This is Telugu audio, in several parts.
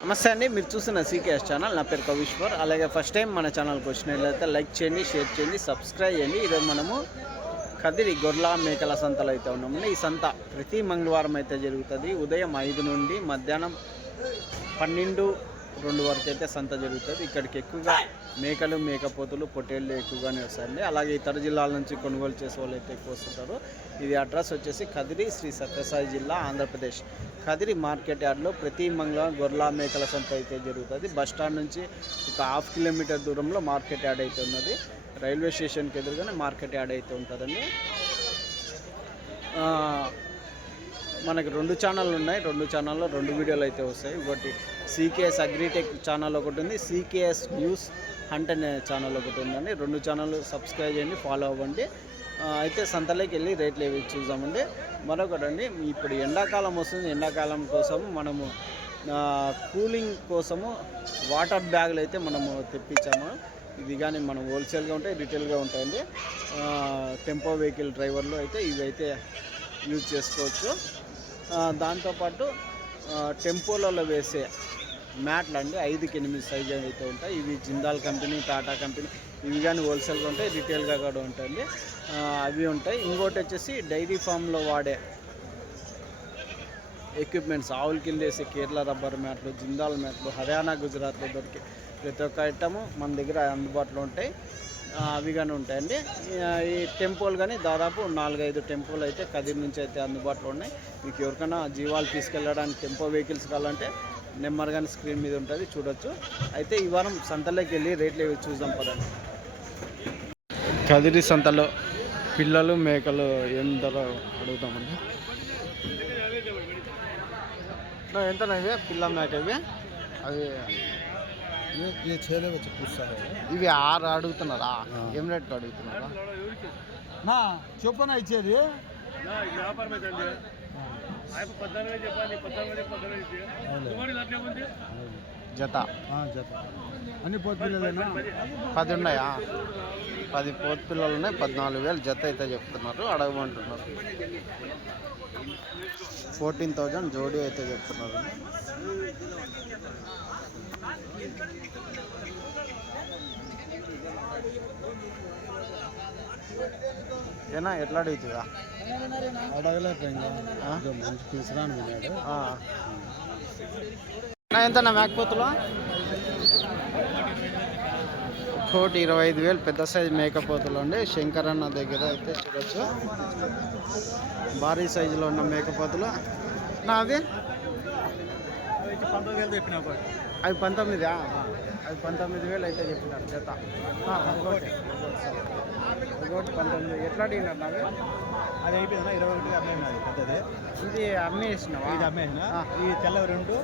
నమస్తే అండి, మీరు చూస్తున్న సీకేఎస్ ఛానల్. నా పేరు కవిశ్వర్. అలాగే ఫస్ట్ టైం మన ఛానల్కి వచ్చినట్లయితే లైక్ చేయండి, షేర్ చేయండి, సబ్స్క్రైబ్ చేయండి. ఈరోజు మనము కదిరి గొర్రెల మేకల సంతలో అయితే ఉన్నామండి. ఈ సంత ప్రతి మంగళవారం అయితే జరుగుతుంది. ఉదయం 5 నుండి మధ్యాహ్నం 12-2 వరకు అయితే సంత జరుగుతుంది. ఇక్కడికి ఎక్కువగా మేకలు, మేకపోతులు, పొట్టేళ్ళు ఎక్కువగానే వస్తాయండి. అలాగే ఇతర జిల్లాల నుంచి కొనుగోలు చేసే వాళ్ళు అయితే ఎక్కువ వస్తుంటారు. ఇది అడ్రస్ వచ్చేసి కదిరి, శ్రీ సత్యసాయి జిల్లా, ఆంధ్రప్రదేశ్. కదిరి మార్కెట్ యార్డ్లో ప్రతి మంగళవారం గొర్రెల మేకల సంత అయితే జరుగుతుంది. బస్టాండ్ నుంచి ఒక 1/2 కిలోమీటర్ దూరంలో మార్కెట్ యార్డ్ అయితే ఉన్నది. రైల్వే స్టేషన్కి ఎదురుగానే మార్కెట్ యార్డ్ అయితే ఉంటుందండి. మనకి 2 ఛానళ్ళు ఉన్నాయి. 2 ఛానల్లో 2 వీడియోలు అయితే వస్తాయి. ఒకటి సీకేఎస్ అగ్రిటెక్ ఛానల్ ఒకటి ఉంది, సీకేఎస్ న్యూస్ హంట్ అనే ఛానల్ ఒకటి ఉందండి. 2 ఛానల్ సబ్స్క్రైబ్ చేయండి, ఫాలో అవ్వండి. అయితే సంతలోకి వెళ్ళి రేట్లు ఏవి చూద్దామండి. మరొకటండి, ఇప్పుడు ఎండాకాలం వస్తుంది. ఎండాకాలం కోసం మనము కూలింగ్ కోసము వాటర్ బ్యాగులు అయితే మనము తెప్పించాము. ఇది కానీ మనం హోల్సేల్గా ఉంటాయి, రిటైల్గా ఉంటాయండి. టెంపో వెహికల్ డ్రైవర్లు అయితే ఇవి అయితే యూజ్ చేసుకోవచ్చు. దాంతోపాటు టెంపోలలో వేసే మ్యాట్లు అండి 5-8 సైజు అయితే ఉంటాయి. ఇవి జిందాల్ కంపెనీ, టాటా కంపెనీ, ఇవి కానీ హోల్సేల్గా ఉంటాయి, రిటైల్గా కూడా ఉంటాయండి. అవి ఉంటాయి. ఇంకోటి వచ్చేసి డైరీ ఫామ్లో వాడే ఎక్విప్మెంట్స్, ఆవుల కింద వేసే కేరళ రబ్బర్ మ్యాట్లు, జిందాల్ మ్యాట్లు, హర్యానా, గుజరాత్లో దొరికే ప్రతి ఒక్క ఐటము మన దగ్గర అందుబాటులో ఉంటాయి. అవి కానీ ఉంటాయండి. ఈ టెంపోలు కానీ దాదాపు 4-5 టెంపోలు అయితే కదిరి నుంచి అయితే అందుబాటులో ఉన్నాయి. మీకు ఎవరికైనా జీవాలు తీసుకెళ్ళడానికి టెంపో వెహికల్స్ కావాలంటే నెంబర్ కానీ స్క్రీన్ మీద ఉంటుంది, చూడొచ్చు. అయితే ఈ వారం సంతలోకి వెళ్ళి రేట్లు ఏవి చూద్దాం పదండి. కదిరి సంతలో పిల్లలు, మేకలు ఏం ధర అడుగుతామండి. ఎంత ఇవి పిల్ల మేక? ఇవి అవి ఇవి 6 అడుగుతున్నారా? ఏం రేట్ అడుగుతున్నారా? చెప్పనా ఇచ్చేది జత అన్ని పోతులేనా? 10 ఉన్నాయా? 10 పోతు పిల్లలు ఉన్నాయి. 14,000 జత అయితే చెప్తున్నారు, అడగమంటున్నారు. 14,000 జోడీ అయితే చెప్తున్నారు. ఏనా ఎట్లా అడుగుతుందా? ఎంతన్నా మేకపోతులు? 1,25,000 పెద్ద సైజు మేకపోతులు అండి. శంకర్ అన్న దగ్గర అయితే చూడొచ్చు. భారీ సైజులో ఉన్న మేకపోతులు. అవి 19,000 చెప్పిన. అవి 19,000? అవి 19,000 అయితే చెప్పినారు జత. ఒకటి 19,000. ఎట్లా అడిగినారు నావి? అది అయిపోయిందా? 21 అమ్మాయి పెద్దది. ఇది అమ్మేసినావా? ఇది అమ్మేసిన. ఈ తెల్లవి 2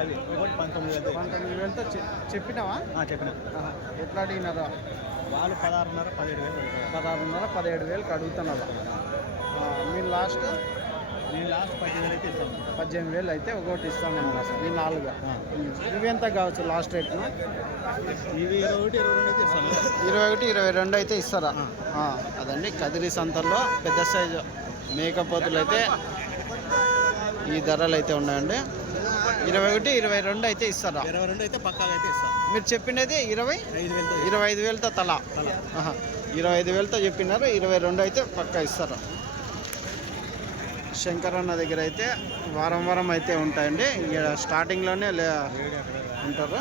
అవి ఒకటి 19,000. 19,000తో చెప్పినావా? చెప్పిన. ఎట్లా అడిగినారు? వాళ్ళు 16,500, 17,000. 16,500, 17,000 అడుగుతున్నారు. మీరు లాస్ట్? నేను లాస్ట్ 18,000 అయితే ఇస్తాను. 18,000 అయితే ఒకటి ఇస్తామన్నారు. ఈ 4. ఇవి ఎంత కావచ్చు లాస్ట్ రేట్ను? ఇవి 21, 22 అయితే ఇస్తాను. 21, 22 అయితే ఇస్తారా? అదండి కదిరి సంతల్లో పెద్ద సైజు మేకపోతులు అయితే ఈ ధరలు అయితే ఉన్నాయండి. 21, 22 అయితే ఇస్తారా? 22 అయితే పక్కాగా అయితే ఇస్తాను. మీరు చెప్పినది 25,000తో తల. 25,000తో చెప్పినారు. 22 అయితే పక్కా ఇస్తారా? శంకర్ అన్న దగ్గర అయితే వారం అయితే ఉంటాయండి. ఇక్కడ స్టార్టింగ్లోనే ఉంటారు.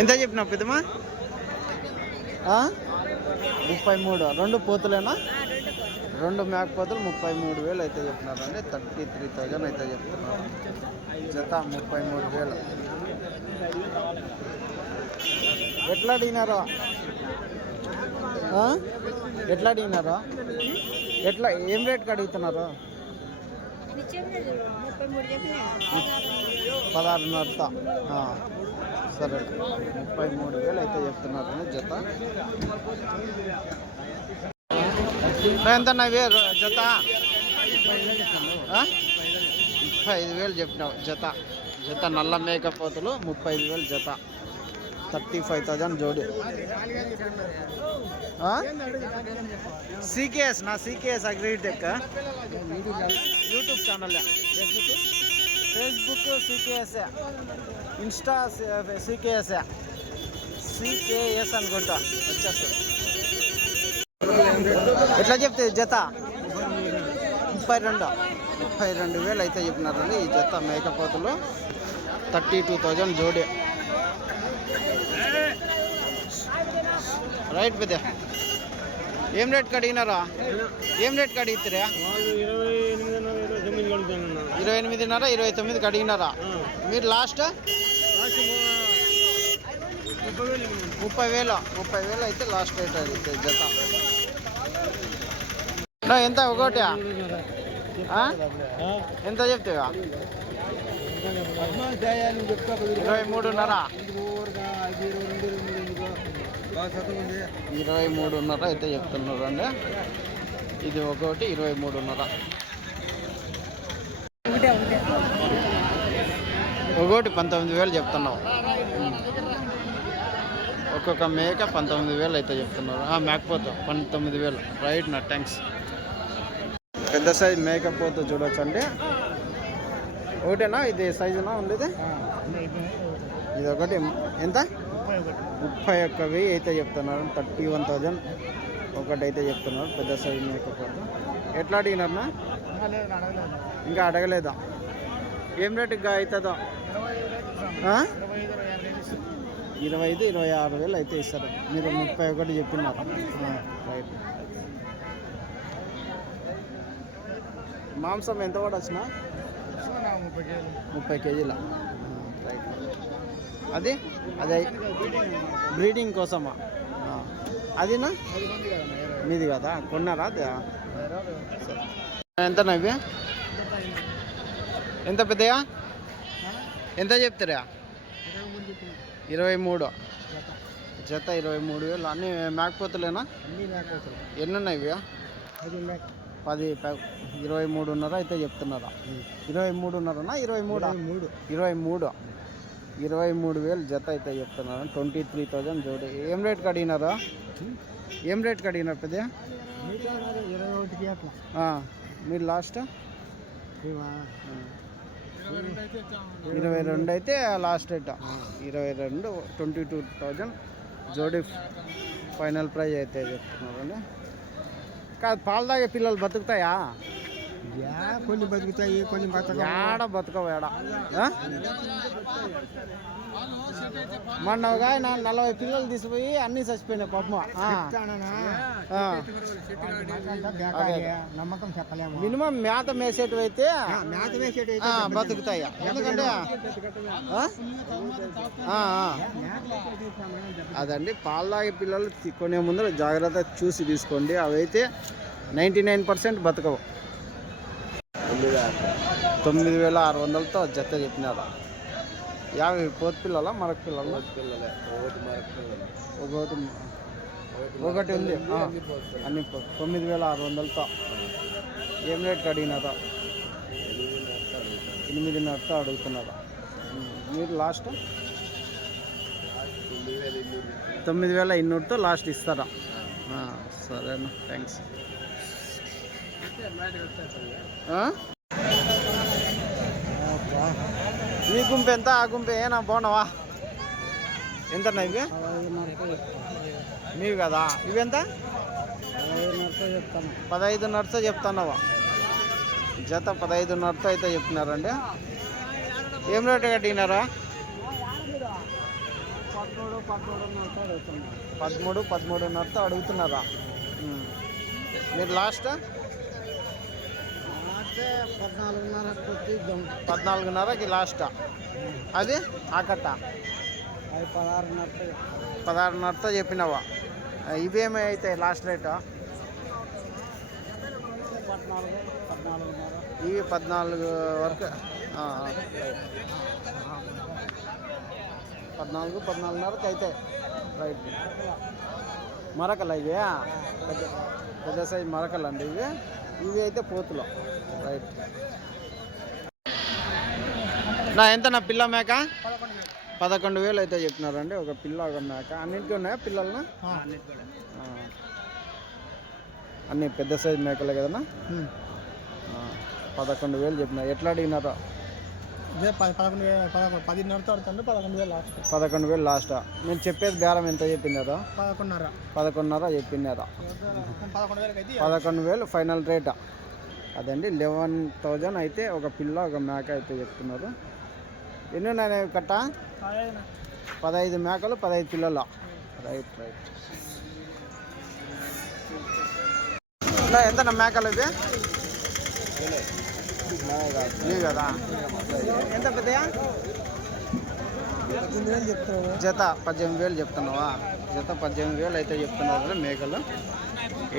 ఎంత చెప్పినా పెద్దమా? 33. 2 పోతులేనా? 2 మేకపోతులు 33,000 అయితే చెప్తున్నారు అండి. 33,000 అయితే చెప్తున్నారు. జత 33,000. ఎట్లా అడిగినారో? ఎట్లా ఏం రేట్కి అడుగుతున్నారు? 16,500. సరే 33,000 అయితే చెప్తున్నారు జత. ఎంతన్నా ఇవి జత? 35,000 చెప్పినావు జత. నల్ల మేకపోతులు 35,000 జత. 35,000 జోడి. సికేఎస్ నా CKS agritech YouTube channel, Facebook CKS, Insta CKS, CKS అనుకుంటా వచ్చేస్తుంది. ఎట్లా చెప్తే జత 32,000 అయితే చెప్పినారండి ఈ జత మేకపోతులు. 32,000 జోడి. రైట్ పెద్ద ఏం రేట్ కడిగినారా? ఏం రేట్ కడిగితే 28,500 29 కడిగినారా? మీరు లాస్ట్ 30,000 అయితే లాస్ట్ రేట్ అది జత. ఎంత ఒకటి ఎంత చెప్తావా? 23,500 23,500 అయితే చెప్తున్నారు అండి. ఇది ఒకటి 23,500. ఒకటి 19,000 చెప్తున్నావు. ఒక్కొక్క మేక 19,000 అయితే చెప్తున్నారు. మేకపోతే 19,000. రైట్ నా థ్యాంక్స్. పెద్ద సైజ్ మేకపోతే చూడొచ్చు అండి. ఒకటేనా ఇది సైజునా ఉండేది? ఇది ఒకటి ఎంత? 31,000 అయితే చెప్తున్నారు. 31,000 ఒకటి అయితే చెప్తున్నారు పెద్ద సైజు మేకపోతే. ఎట్లా అడిగినారన్నా? ఇంకా అడగలేదా? ఏం రేటు అవుతుందో? 25,000-26,000 అయితే ఇస్తారు. మీరు 31 చెప్తున్నారు. రైట్. మాంసం ఎంత కూడా వచ్చినా? 30 కేజీల. రైట్. అది అదే బ్రీడింగ్ కోసమా? అదినా మీది కదా, కొన్నారా? అది ఎంతనా ఇవి? ఎంత పెద్దయా? ఎంత చెప్తారా? 23 జత 23,000. అన్నీ మేకపోతులేనా? ఎన్ని ఉన్నాయి ఇవి? 23,500 అయితే చెప్తున్నారా? 23,500 23 23,000 జత అయితే చెప్తున్నారు. 23,000 జోడి. ఏం రేట్ కడిగినారా? ఏం రేట్ కడిగినారు పెద్ద? మీరు లాస్ట్ 22 అయితే లాస్ట్ రేట్. 22 22,000 జోడి ఫైనల్ ప్రైజ్ అయితే చెప్తున్నారండి. కాదు, పాలు తాగే పిల్లలు బతుకుతాయా? కొన్ని బతుకుతాయి, కొన్ని ఏడ బతుకవు. ఏడ మొన్నగా 40 పిల్లలు తీసిపోయి అన్నీ చచ్చిపోయినాయి పాపం. నమ్మకం చెప్పలేము. మినిమం మేత మేసేటివి అయితే బతుకుతాయి. ఎందుకంటే అదండి, పాలు తాగే పిల్లలు కొనే ముందు జాగ్రత్త చూసి తీసుకోండి. అవైతే 99% బతకవు. 9,600తో జత చెప్పినారు. 50 పోతు పిల్లల మరొక పిల్లలు? ఒకటి ఉంది. అన్ని 9,600తో. ఏం రేట్ అడిగినారా? 8,500తో అడుగుతున్నారా? మీరు లాస్ట్ 9,200తో లాస్ట్ ఇస్తారా? సరేనా, థ్యాంక్స్. ఈ గుంపు ఎంత, ఆ గుంపు ఏనా? బాగున్నావా? ఎంతన్నా ఇవి? నీవు కదా. ఇవి ఎంత? 15,500తో చెప్తున్నావా? జత 15,500తో అయితే చెప్తున్నారండి. ఏం రేటు కట్టినారా? 13,500తో అడుగుతున్నారా? మీరు లాస్ట్ 14,500కి లాస్ట్. అది ఆ కట్ట 16,500తో చెప్పినావా? ఇవేమి అయితే లాస్ట్ రేటు? ఇవి 14 వరకు. 14,500కి అయితే. రైట్. మరకలు ఇవి పెద్ద సైజ్ మరకలు అండి ఇవి. ఇవి అయితే పోతులు. రైట్. నా ఎంత నా పిల్ల మేక? 11,000 అయితే చెప్పినారండి ఒక పిల్ల ఒక మేక. అన్నింటికి ఉన్నాయా పిల్లలను? అన్ని పెద్ద సైజు మేకలే కదన్నా. 11,000 చెప్పినారు. ఎట్లా అడిగినారా? 11,000 లాస్ట్. నేను చెప్పేది బేరం ఎంత చెప్పినారా? 11,500 చెప్పినారా? 11,000 ఫైనల్ రేటా అదండి. 11,000 అయితే ఒక పిల్ల ఒక మేక అయితే చెప్తున్నారు. ఎన్ని ఉన్నాయి కట్ట? 15 మేకలు 15 పిల్లల. రైట్. ఎంత మేకలు ఇవి? ఇవి కదా. ఎంత పెద్దయా? జత 18,000 చెప్తున్నావా? జత 18,000 అయితే చెప్తున్నారు కదా మేకలు.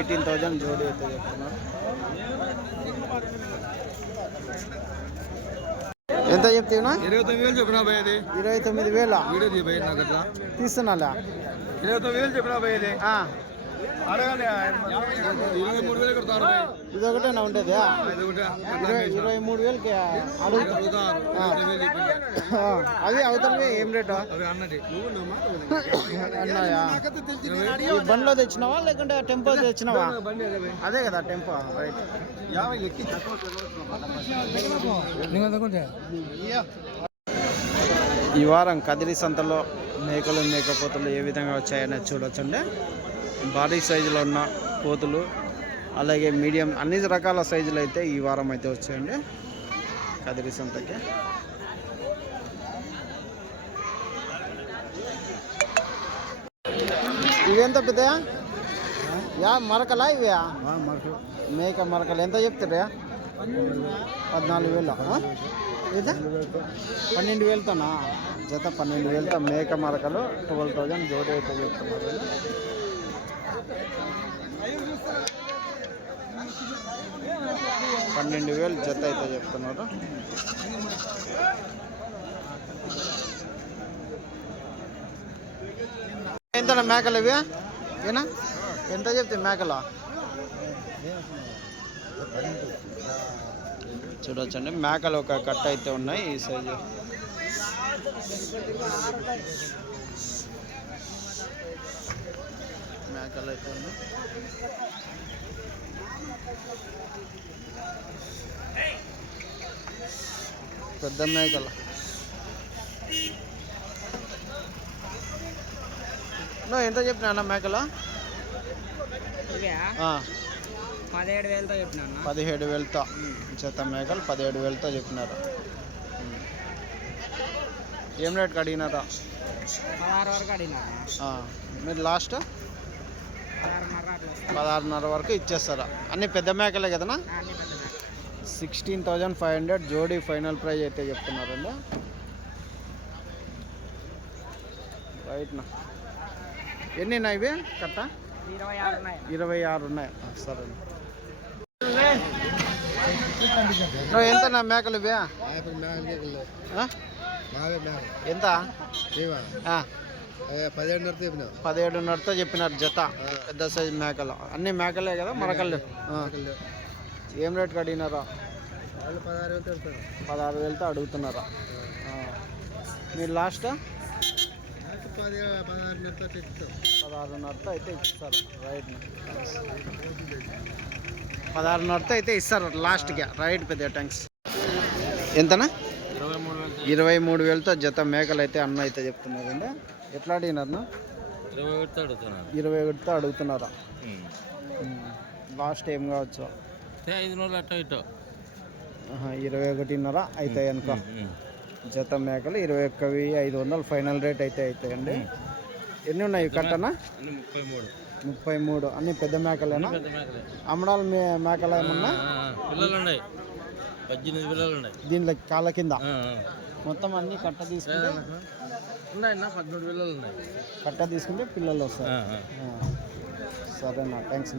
18,000 జోడి అయితే చెప్తున్నారు. ఎంత చెప్తున్నా? 29,000 చెప్పినా పోయేది. 29,000 తీస్తున్నాలా? 29,000 చెప్పినా పోయేది. అడగాలి. 23,000 కొడతారు. ఇది ఒకటేనా ఉండేది? 23,000కి అడుగుతారు. అవి అవతలవి ఏం రేటు అన్నాయా? ఈ బండ్లో తెచ్చినావా లేకుంటే టెంపో తెచ్చినావా? అదే కదా టెంపో. రైట్. ఈ వారం కదిరి సంతలో మేకలు మేకపోతులు ఏ విధంగా వచ్చాయని చూడొచ్చండి. భారీ సైజులో ఉన్న కోతులు అలాగే మీడియం అన్ని రకాల సైజులు అయితే ఈ వారం అయితే వచ్చాయండి కదిరి సంతకి. ఇవెంత పెద్దయా? మరకలా ఇవి? మేక మరకలు ఎంత చెప్తారా? 14,000. ఇది 12,000తోనా? జత 12,000తో మేక మరకలు 12,000 జోడి అయితే చెప్తున్నారు. 12,000 జత అయితే చెప్తున్నారు. ఎంత మేకలు ఇవి? ఏనా ఎంత చెప్తే మేకలు? చూడొచ్చండి మేకలు ఒక కట్ట అయితే ఉన్నాయి ఈ సైజు. మేకలు అయితే ఉన్నాయి. పెద్ద మేకలు. ఎంత చెప్పినా అన్న మేకలు? 17,000తో చెప్పినా. 17,000తో జత మేకలు 17,000తో చెప్పినారు. ఏం రేట్కి అడిగినారా? 16 వరకు అడిగినా. మీరు లాస్ట్ 16,500 వరకు ఇచ్చేస్తారా? అన్ని పెద్ద మేకలే కదనా? 16,500 జోడీ ఫైనల్ ప్రైజ్ అయితే చెప్తున్నారండి. రైట్నా. ఎన్ని ఉన్నాయి ఇవి కట్ట? 26 ఉన్నాయి. సరే. ఎంత నా మేకలు ఇవి? ఎంత? 17,500తో చెప్పినారు జత. పెద్ద సైజు మేకలు. అన్ని మేకలే కదా మరకలు? ఏం రేట్కి అడిగినారా? 16,000తో అడుగుతున్నారా? మీరు లాస్ట్ 16,500తో అయితే ఇస్తారు. రైట్. 16,500తో అయితే ఇస్తారు లాస్ట్గా. రైట్. పెద్ద థ్యాంక్స్. ఎంతనా? 23,000తో జత మేకలు అయితే అన్న అయితే చెప్తున్నారండి. ఎట్లా అడిగినారు? 21తో అడుగుతున్నారా? లాస్ట్ ఏం కావచ్చు? 21,500 అవుతాయి అనుకో. జత మేకలు 21,500 ఫైనల్ రేట్ అయితే అవుతాయండి. ఎన్ని ఉన్నాయి కట్టనా? 33. అన్ని పెద్ద మేకలేనా? అమ్మడాలు మేకలు ఏమన్నా? దీంట్లో కాళ్ళ కింద మొత్తం అన్ని కట్ట తీసుకుంటే 13 పిల్లలు ఉన్నాయి. కట్ట తీసుకుంటే పిల్లలు వస్తారు. సరేనా. థ్యాంక్స్.